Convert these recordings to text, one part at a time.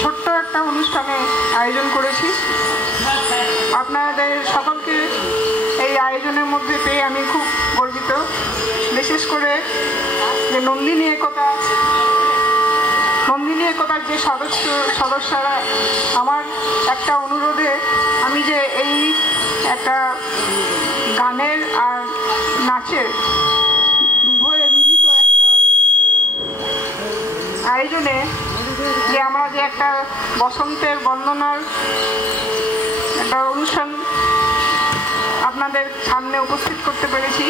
ছোট্ট একটা অনুষ্ঠানে আয়োজন করেছি। আপনাদের সকলকে এই আয়োজনের মধ্যে পেয়ে আমি খুব গর্বিত। বিশেষ করে যে নন্দিনী একতার যে সদস্যরা আমার একটা অনুরোধে আমি যে এই একটা গানের আর নাচের উভয়ে মিলিত একটা আয়োজনে যে আমরা যে একটা বসন্তের বন্দনার একটা অনুষ্ঠান আপনাদের সামনে উপস্থিত করতে পেরেছি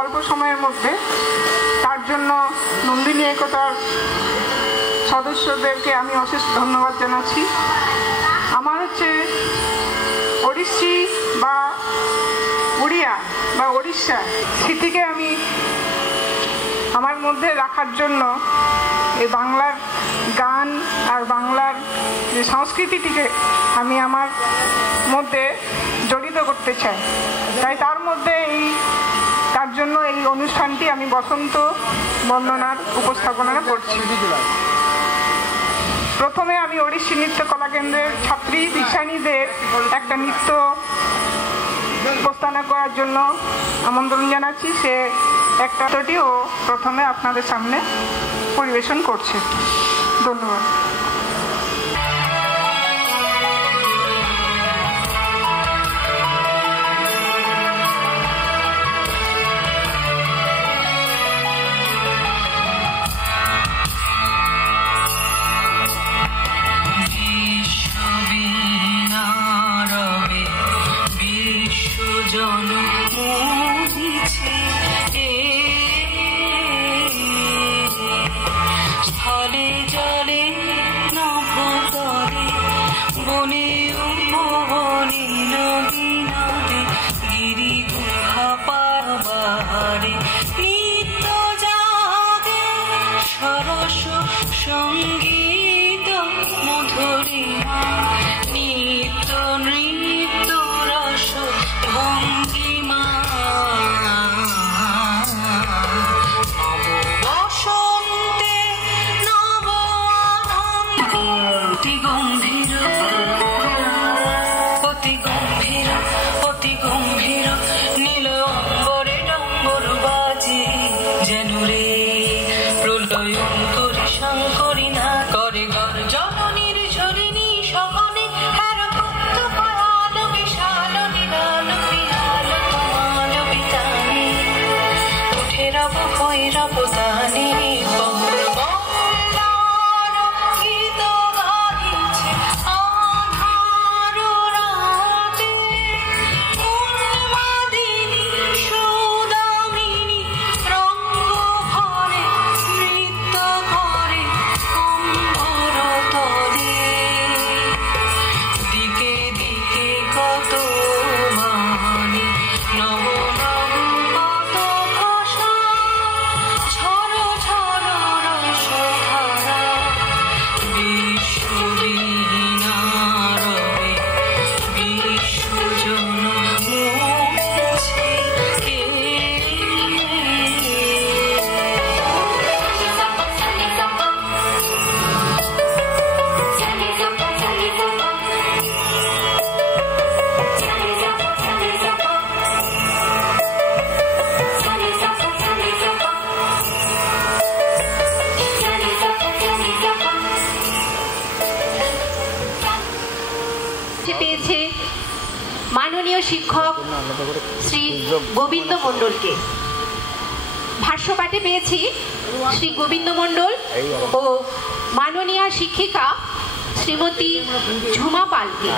অল্প সময়ের মধ্যে, তার জন্য নন্দিনী একতার সদস্যদেরকে আমি অশেষ ধন্যবাদ জানাচ্ছি। আমার হচ্ছে ওড়িশি বা উড়িয়া বা ওড়িশা স্মৃতিকে আমি আমার মধ্যে রাখার জন্য এই বাংলার গান আর বাংলার যে সংস্কৃতিটিকে আমি আমার মধ্যে জড়িত করতে চাই। তাই তার জন্য এই অনুষ্ঠানটি আমি বসন্ত বন্দনার উপস্থাপনা করছি। প্রথমে আমি ওড়িশি নৃত্য কলা কেন্দ্রের ছাত্রী ঈশানীদের একটা নৃত্য উপস্থাপনা করার জন্য আমন্ত্রণ জানাচ্ছি। সে একটা নৃত্যটিও প্রথমে আপনাদের সামনে পরিবেশন করছে। ধন্যবাদ। সঙ্গীত মধুরিমা নিত্য নৃত্য রস ভঙ্গিমা বসন্তে নব আনন্দ অতি গম্ভীর অতি গম্ভীর অতি গম্ভীর নীল অম্বরে ডম্বর বাজে যেন রে প্রলয়ঙ্করী শঙ্করী না করে গর্জনীর ঝরিণী সহনে হেরকত্ত ভয়াল বিশাল নিরাল বিহাল কমাল বিতানে উঠে রব ভৈরব তানে গীত গাইছে আধার রাতে উন্মাদিনী সুদামিনী রঙ্গ ভরে নৃত্য করে অম্বর তলে দিকে দিকে কত বাণী নব নব কত ভাষা ঝর ঝর রসধারা বিশ্ববীণা রবে বিশ্বজন মুছে কে পেয়েছে মাননীয় শিক্ষক শ্রী গোবিন্দ মণ্ডলকে। ভাষ্যপাঠে পেয়েছি শ্রী গোবিন্দ মণ্ডল ও মাননীয় শিক্ষিকা শ্রীমতী ঝুমা পালকে।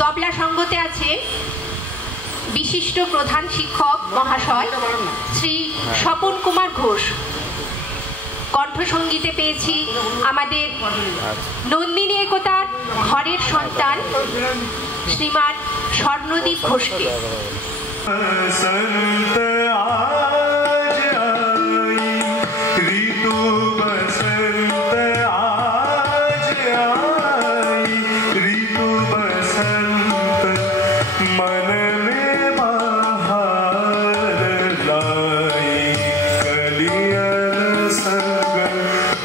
তবলা সঙ্গতে আছে বিশিষ্ট প্রধান শিক্ষক মহাশয় শ্রী স্বপন কুমার ঘোষ। কণ্ঠসঙ্গীতে পেয়েছি আমাদের নন্দিনী একতার ঘরের সন্তান শ্রীমান স্বর্ণদীপ ঘোষকে।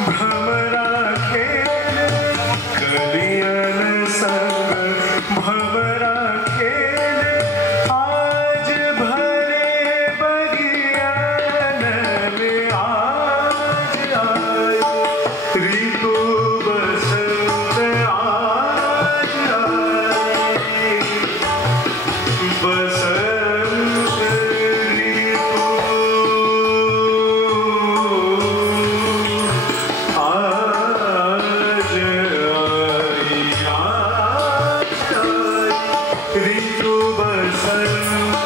भ्रम राखे ऋतु बसंत आज आई, बसंत ऋतु आज आई, ऋतु बसंत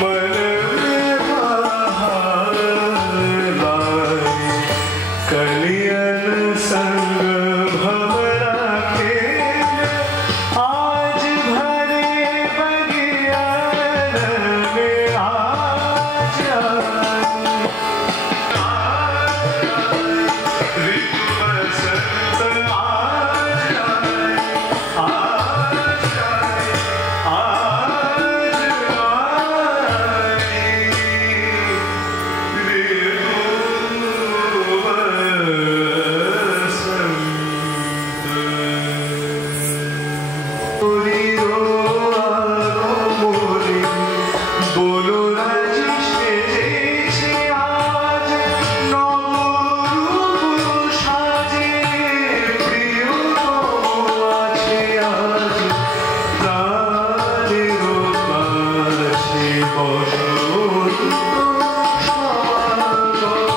मन में बहार लाई, कलियन संग भंवरा खेले, आज भरे बगियान में आज आई, ऋतु बसंत आज आई, आज आई, आज आई, ऋतु बोलो राजी সেজেছে আজ নবরূপ সাজে, প্রিয় আছে আজ প্রাণের পাশে, বসন্ত সমাগমে।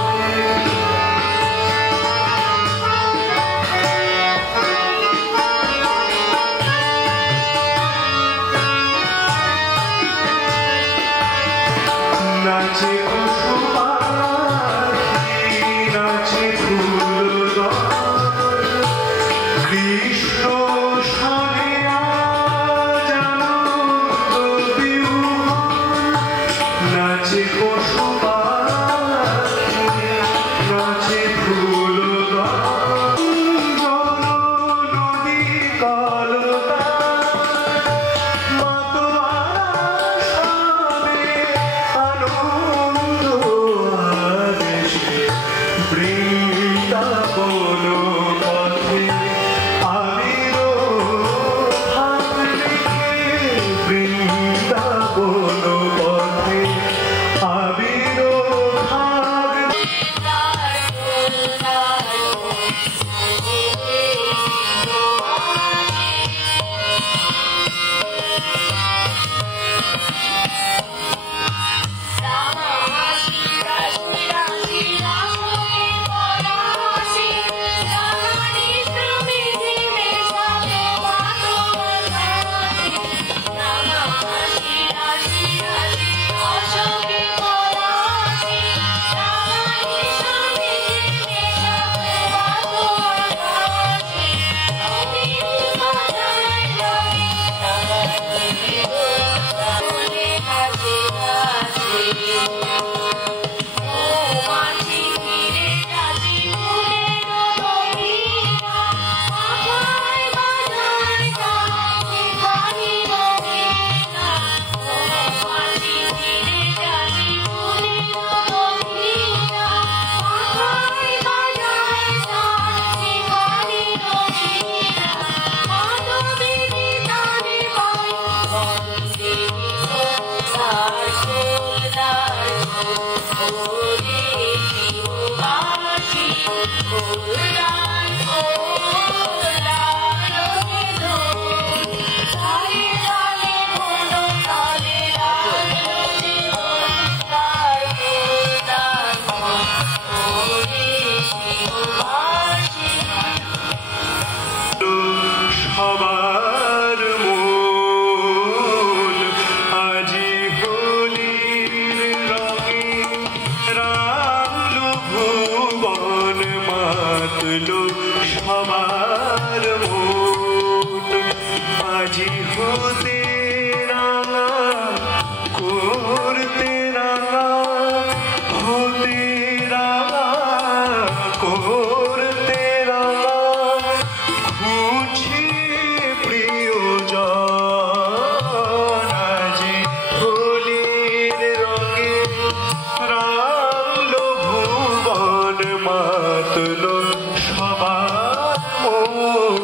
নাচে কুসুম পাখি, নাচে ফুলদল, কৃষ্ণ স্বরে আজ আনন্দ বিহুবল, নাচে কুসুম পাখি, নাচে ফুলদল, জল নদী কলতা, মাতোয়ারা সবে আনন্দ আদেশে, বৃন্দাবন পথে আবির্ভাব রেখে, বৃন্দাবন পথে আবির্ভাব। সবার মন আজি হোলির রঙে রাঙলো ভুবন, মাতলো সবার মন আজি হতে রাঙা, করতে রাঙা, হতে রাঙা, করতে রাঙা, খুঁজে প্রিয়জন আজি হোলির রঙে রাঙলো ভুবন, মাতলো সবার মন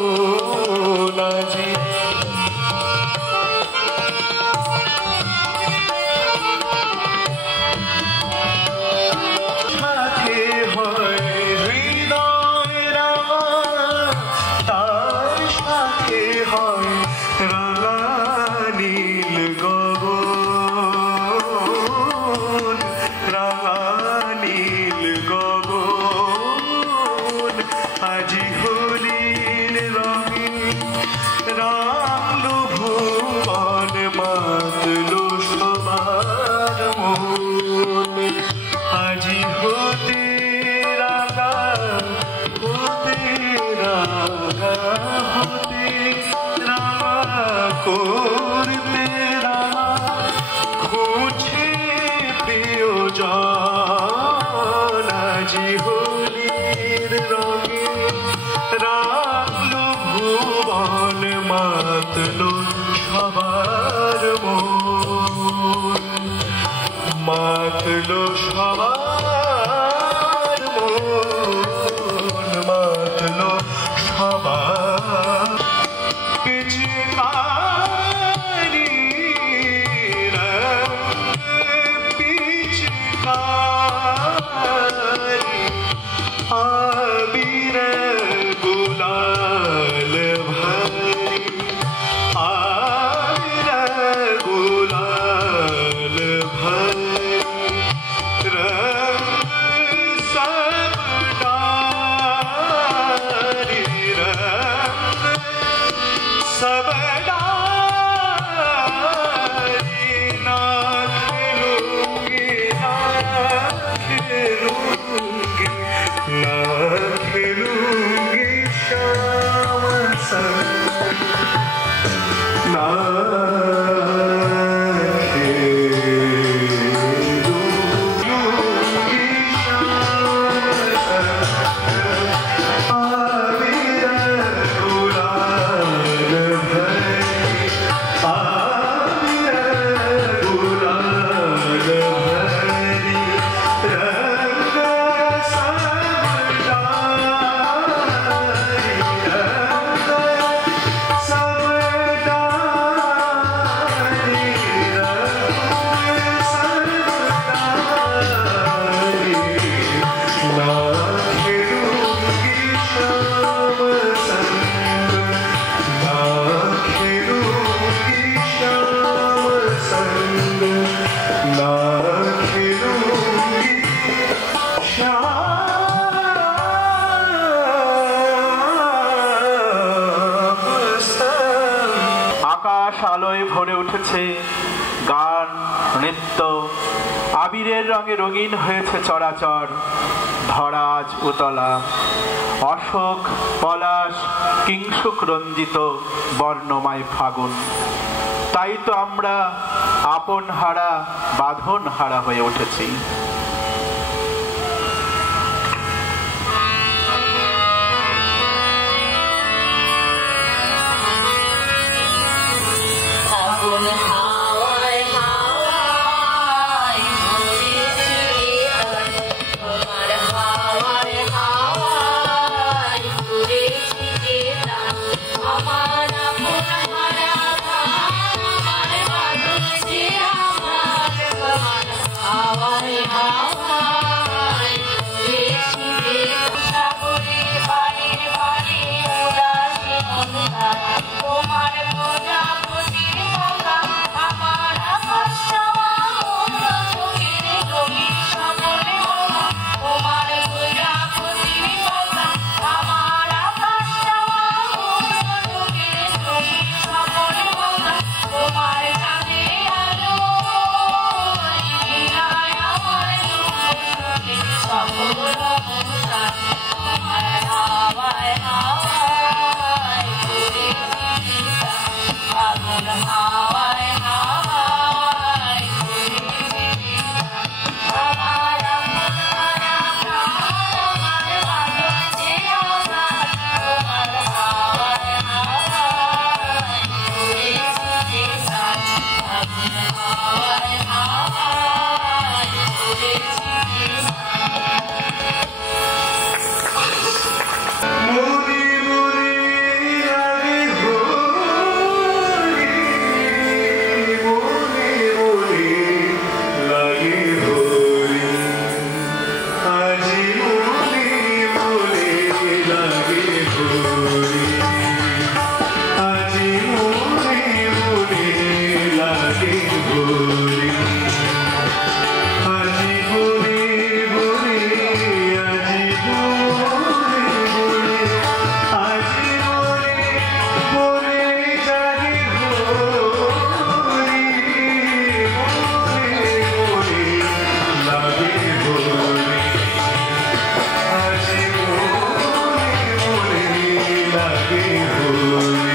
আজি। আজি হোলির রঙে রাঙলো ভুবন মাতলো সবার মন আজি হতে রাঙা হতে রাঙা হতে রাঙা করতে রাঙা খুঁজে প্রিয়জন আজি হোলির রঙে রাঙলো ভুবন মাতলো সবার মন মাতলো সবার মন মাতলো সবার পিচকারি পিচকারি আবির গুলাল ভরি আবির গুলাল ভরি रंग सब डारी रंग सब डारी ना खेलूंगी ना खेलूंगी ना खेलूंगी शाम संग ना আলোয় ভরে উঠেছে গান নৃত্য আবিরের রঙে রঙিন হয়েছে চরাচর ধরা আজ উতলা অশোক পলাশ কিংসুক রঞ্জিত বর্ণময় ফাগুন তাই তো আমরা আপন হারা বাঁধন হারা হয়ে উঠেছি হাওয়ায় হাওয়ায় তোমার হাওয়ায় হাওয়ায় ঘুরেছি গেলাম আমার আপন হারা আমার বাঁধন যে আমার হাওয়ায় হাওয়ায় লাগে হরি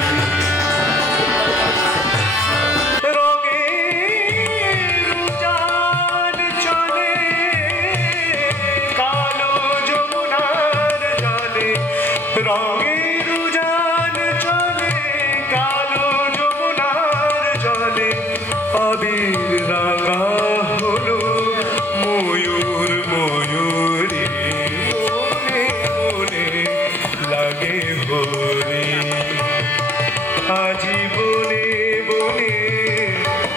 রঙের উজান চলে কালো যমুনার জলে আবির রাঙা হলো ময়ূর ময়ূরী মনে মনে লাগে হরি আজি বনে বনে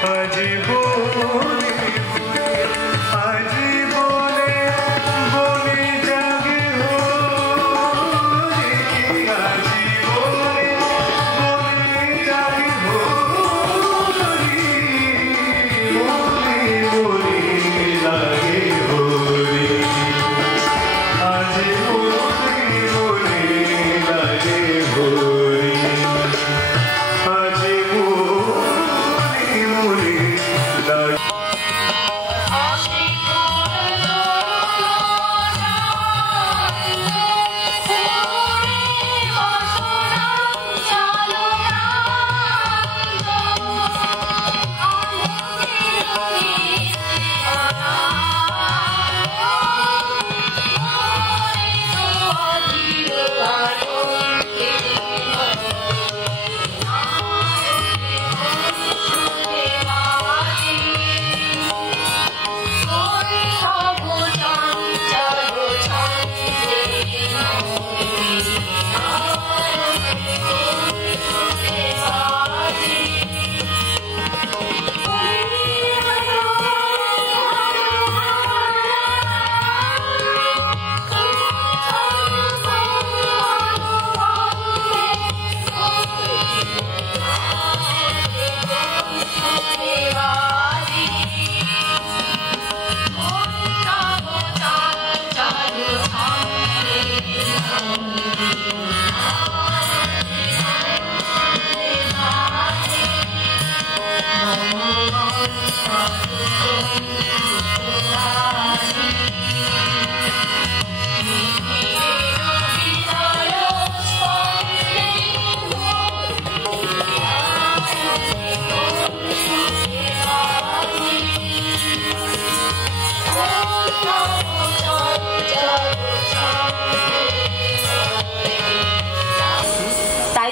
আজি বনে আজি বনে বনে জাগে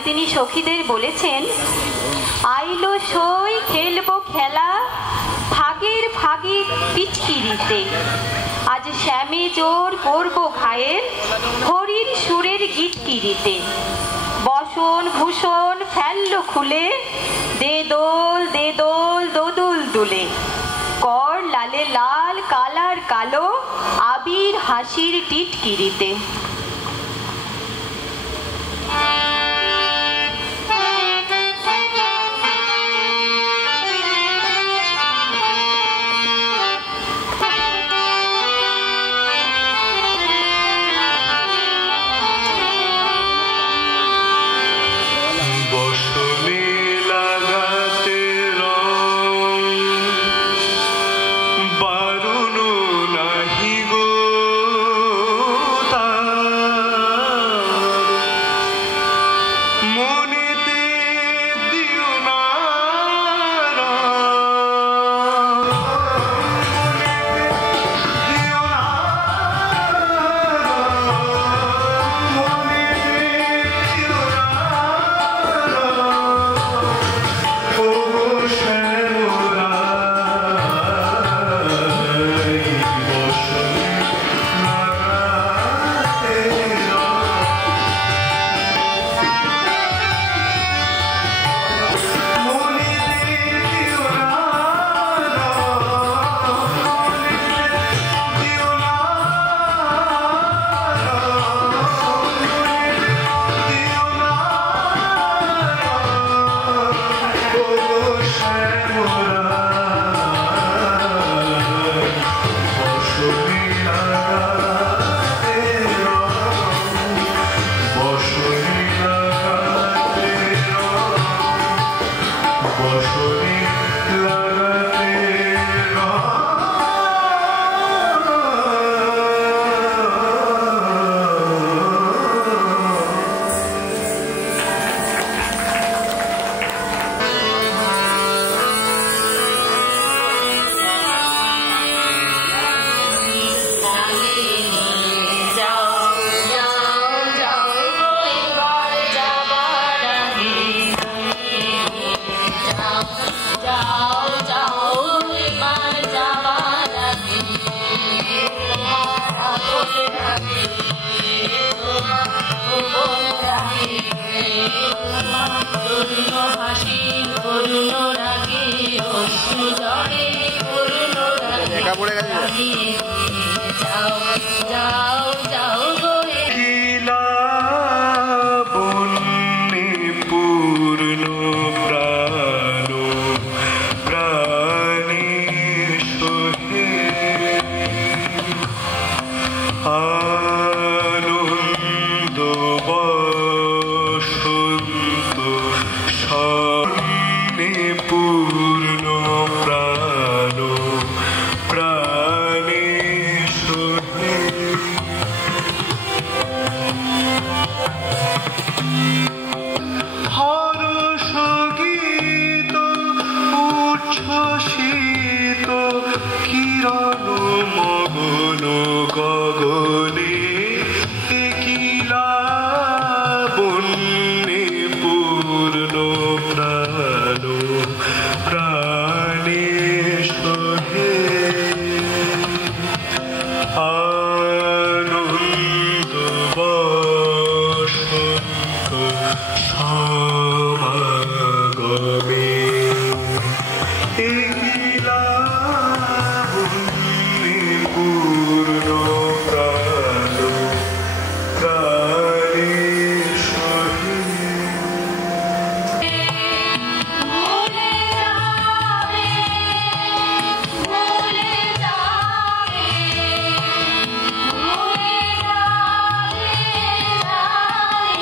তিনি সখীদের বলেছেন, আইলো সই খেলবো খেলা ভাগের ভাগে পিচকিরিতে, আজ শ্যামে জোর করবো ঘায়ের হরির সুরের গিটকিরিতে, বসন ভূষণ ফেললো খুলে দে দোল দোদুল দুলে, কর লালে লাল কালার কালো আবির হাসির টিটকিরিতে। বারুনো নাহি গো তা করুণ হাসি করুণ রাগে অশ্রু ঝরে করুণ রাগে যাও যাও যাও গো কিলা বন্যে পূর্ণ প্রাণ প্রাণে সোহে আনন্দ বসন্ত স্বর্ণে পূর্ণ প্রাণ প্রাণে সোহে হরষ গীত উচ্ছ্বসিত কিরণ মগন গগনে কিলা বন্যে পূর্ণ প্রাণ প্রাণে সোহে আনন্দ বসন্ত সমাগমে এগিলা বন্যে পূর্ণ প্রাণ প্রাণে সোহে ভুলে যাবে ভুলে যাবে ভুলে যাবে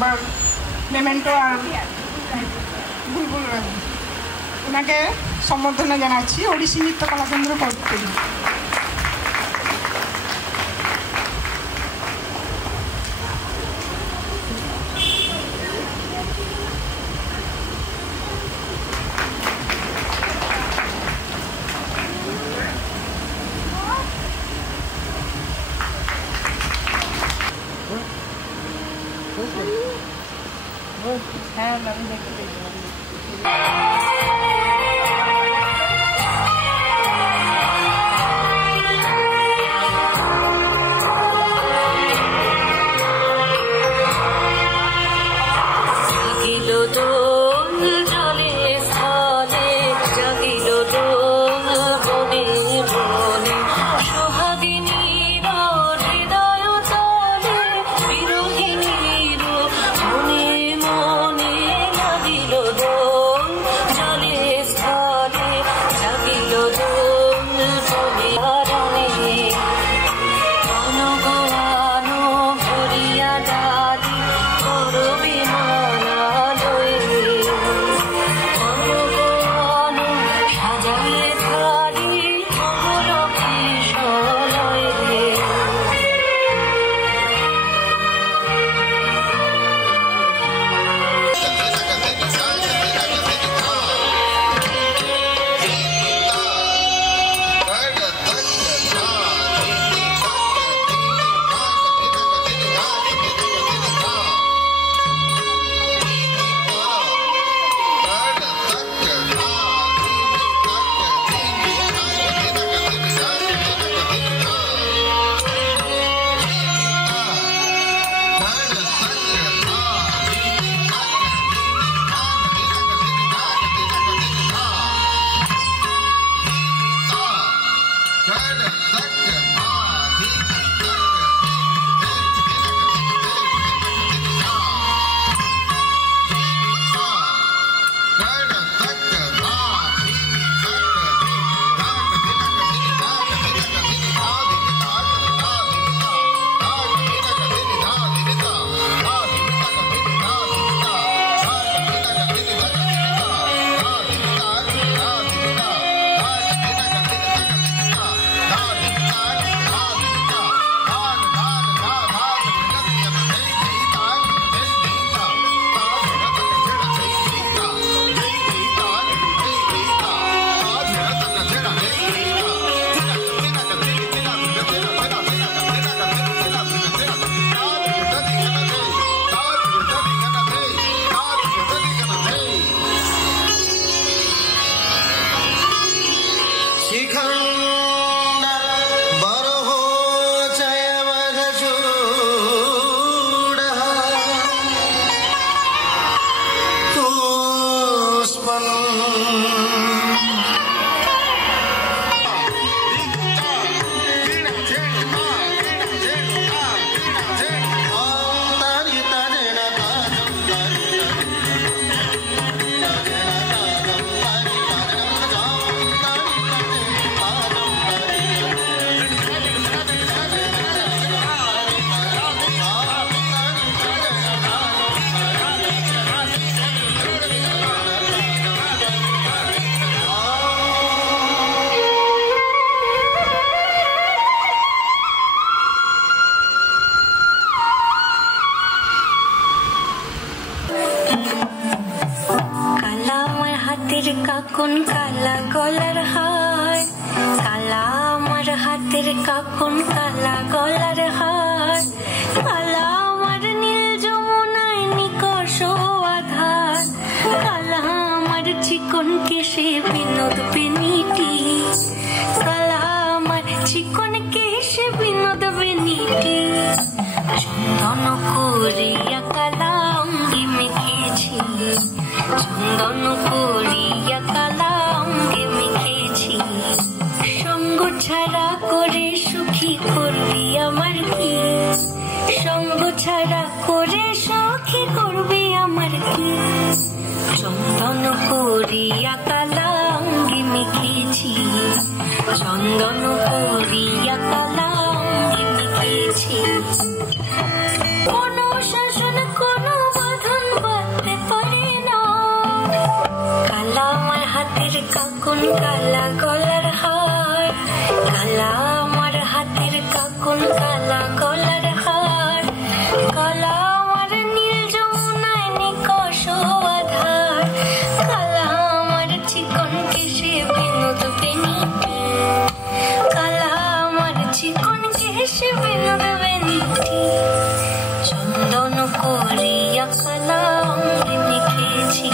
একবার মেমেন্টো আর বুলবুল ওনাকে সম্বর্ধনা জানাচ্ছি ওড়িশি নৃত্য কলাকেন্দ্র পদ থেকে। হ্যাঁ আমি দেখতে দেখলাম। কাকুন কালা গলার হার, কালা আমার হাতের কাকুন কালা গলার হার, কালা আমার নীল যমুনায় নিকষ আধার, কালা আমার চিকন কেশে বিনোদ বেনিটি, কালা আমার চিকন কেশে বিনোদ বেনিটি, চন্দন করিয়া কালা অঙ্গি মেখেছি, চন্দন করিয়া কালা অঙ্গে মেখেছি, সঙ্গ ছাড়া করে সুখী করবি আমার কি, সঙ্গ ছাড়া করে সুখী করবি আমার কি, চন্দন করিয়া কালা অঙ্গে মেখেছি, চন্দন করিয়া কালা অঙ্গে মেখেছি, কোন শাসন কোন কাকুন কালা গলার হার কালা আমার হাতের কাকুন কালা গলার হার কালা আমার নীল যমুনায় নিকষ আধার কালা আমার চিকন কেশে বিনোদ বেনিটি কালা আমার চিকন কেশে বিনোদ বেনিটি চন্দন করিয়া কালা অঙ্গে মেখেছি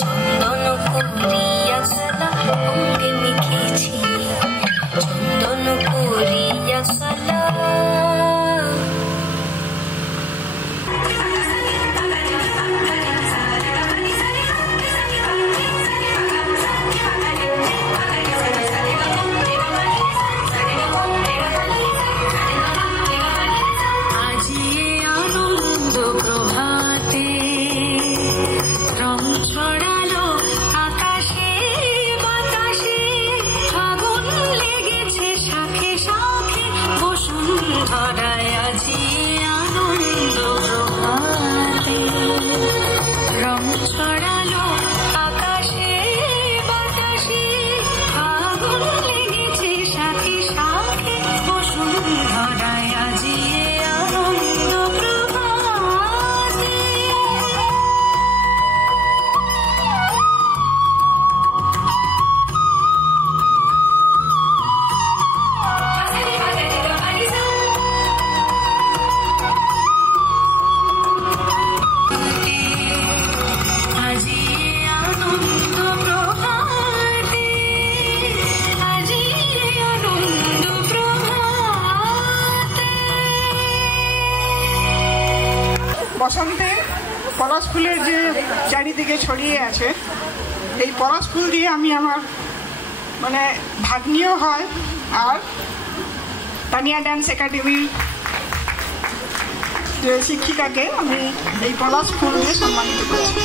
চন্দন করিয়া কালা অঙ্গে মেখেছি চন্দন করিয়া কালা বসন্তে পলাশ ফুলের যে চারিদিকে ছড়িয়ে আছে, এই পলাশ ফুল দিয়ে আমি আমার মানে ভাগ্নিও হয় আর তানিয়া ডান্স একাডেমির যে শিক্ষিকাকে আমি এই পলাশ ফুল দিয়ে সম্মানিত করছি।